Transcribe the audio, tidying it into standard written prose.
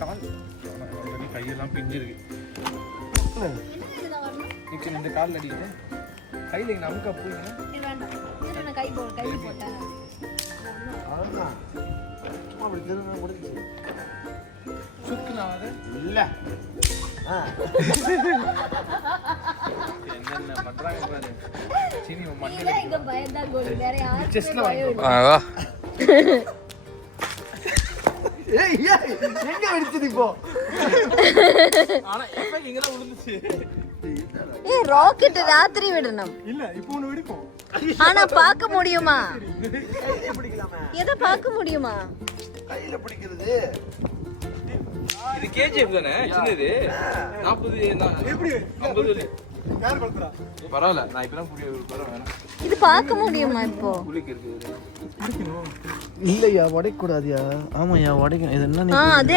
கால் கையெல்லாம் பிஞ்சிருக்கு. இந்த காலில் அடிக்குது. கையில் நமக்கு அப்போ கை போட்டேன். இல்ல என்னென்ன பண்றாங்க பாரு. சீனி மண்ணில இங்க பயந்தா கோலி வேற யாரும் செஸ்ல வாங்க. ஏய் எங்க வெடிச்சது இப்போ? ஆனா இப்ப இங்கலாம் விழுந்துச்சு. ஏய் ராக்கெட் ராத்திரி விடணும். இல்ல இப்போ ஒன்னு வெடிக்கும். ஆனா பார்க்க முடியுமா? கையில பிடிக்கலாமா? எதை பார்க்க முடியுமா? கையில பிடிக்கிறது. இது கேஜிஎஃப் தானே சின்னது. 40 எப்படி 50 யார் பண்றா? பரவாயில்லை நான் இப்பதான் புரிய வேணாம். இது பார்க்க முடியுமா இப்போ? குளிக்கு இருக்குது. இல்லையா உடைக்க கூடாதியா? ஆமாயா உடைக்கணும். இது என்ன? அதே